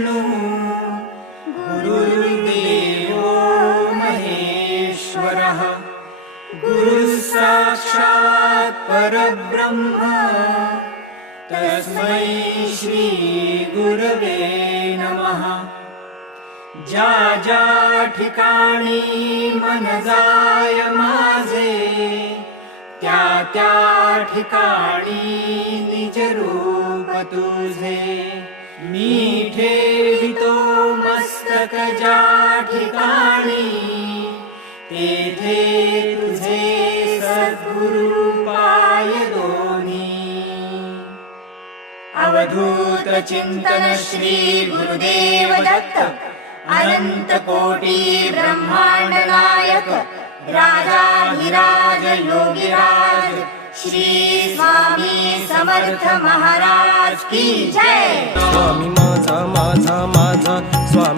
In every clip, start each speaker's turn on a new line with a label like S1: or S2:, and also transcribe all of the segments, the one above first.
S1: विष्णु गुरुर्देवो महेश्वरः। गुरुः साक्षात् परब्रह्म तस्मै श्रीगुरवे नमः। ठिकाणी मन जाय माझे त्या त्या ठिकाणी निज रूप तुझे। मी पुस्तक ज्या ठिकाणी तेथे तुझे सद्गुरु पाय दोनी अवधूत चिंतन श्री गुरुदेव दत्त अनंत कोटी ब्रह्मांड नायक राजाधिराज योगीराज श्री स्वामी समर्थ महाराज की जय.
S2: स्वामी माझा माझा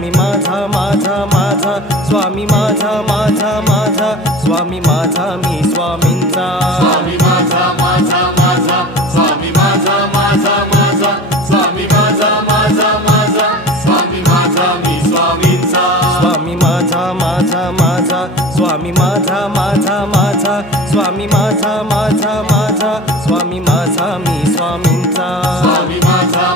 S2: स्वामी माझा माझा माझा स्वामी माझा माझा माझा स्वामी माझा मी स्वामींचा
S3: स्वामी माझा माझा माझा स्वामी माझा माझा माझा स्वामी माझा माझा माझा स्वामी माझा मी स्वामींचा
S2: स्वामी माझा माझा माझा स्वामी माझा माझा माझा स्वामी माझा माझा माझा स्वामी माझा मी स्वामींचा
S3: स्वामी माझा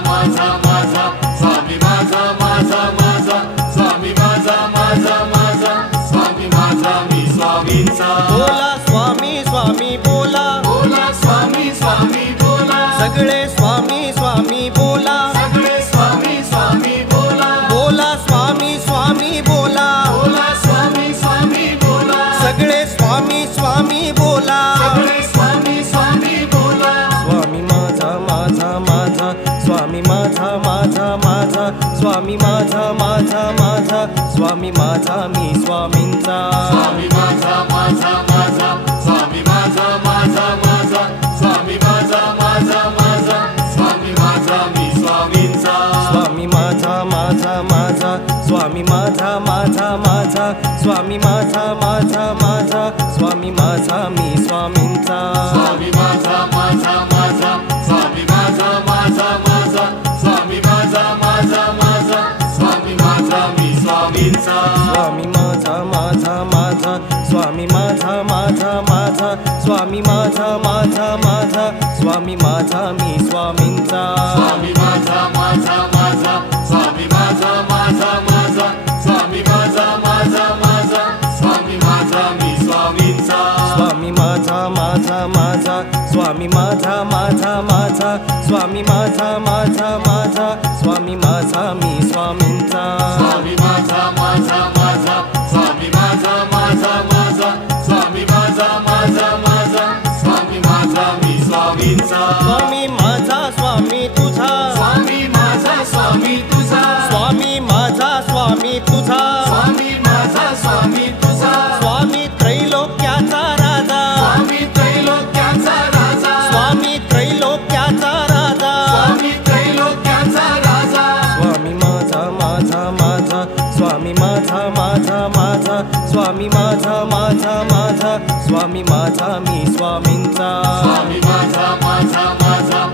S3: स्वामींचा.
S2: बोला स्वामी स्वामी बोला.
S3: बोला स्वामी स्वामी बोला.
S2: सगळे स्वामी स्वामी बोला.
S3: सगळे स्वामी स्वामी बोला.
S2: बोला स्वामी स्वामी बोला.
S3: बोला स्वामी स्वामी बोला.
S2: सगळे स्वामी स्वामी बोला.
S3: सगळे स्वामी स्वामी बोला.
S2: स्वामी माझा माझा माझा. स्वामी माझा माझा माझा. स्वामी माझा माझा माझा. स्वामी माझा मी स्वामींचा.
S3: माझा मी स्वामींचा
S2: स्वामी माझा माझा माझा स्वामी माझा माझा माझा स्वामी माझा माझा माझा स्वामी माझा मी स्वामींचा
S3: स्वामी माझा माझा माझा स्वामी माझा माझा माझा स्वामी माझा माझा माझा स्वामी माझा मी स्वामींचा
S2: स्वामी माझा माझा माझा स्वामी माझा माझा माझा स्वामी माझा माझा माझा स्वामी माझा मी स्वामींचा
S3: माझा माझा स्वामी माझा माझा माझा स्वामी माझा माझा माझा स्वामी माझा मी स्वामींचा
S2: स्वामी माझा माझा माझा स्वामी माझा माझा माझा स्वामी माझा माझा माझा स्वामी माझा मी स्वामींचा
S3: स्वामी माझा स्वामी
S2: तुझा
S3: स्वामी माझा स्वामी तुझा
S2: स्वामी माझा स्वामी तुझा
S3: स्वामी माझा स्वामी
S2: माझा स्वामी माझा माझा माझा स्वामी माझा मी स्वामींचा.
S3: स्वामी माझा माझा माझा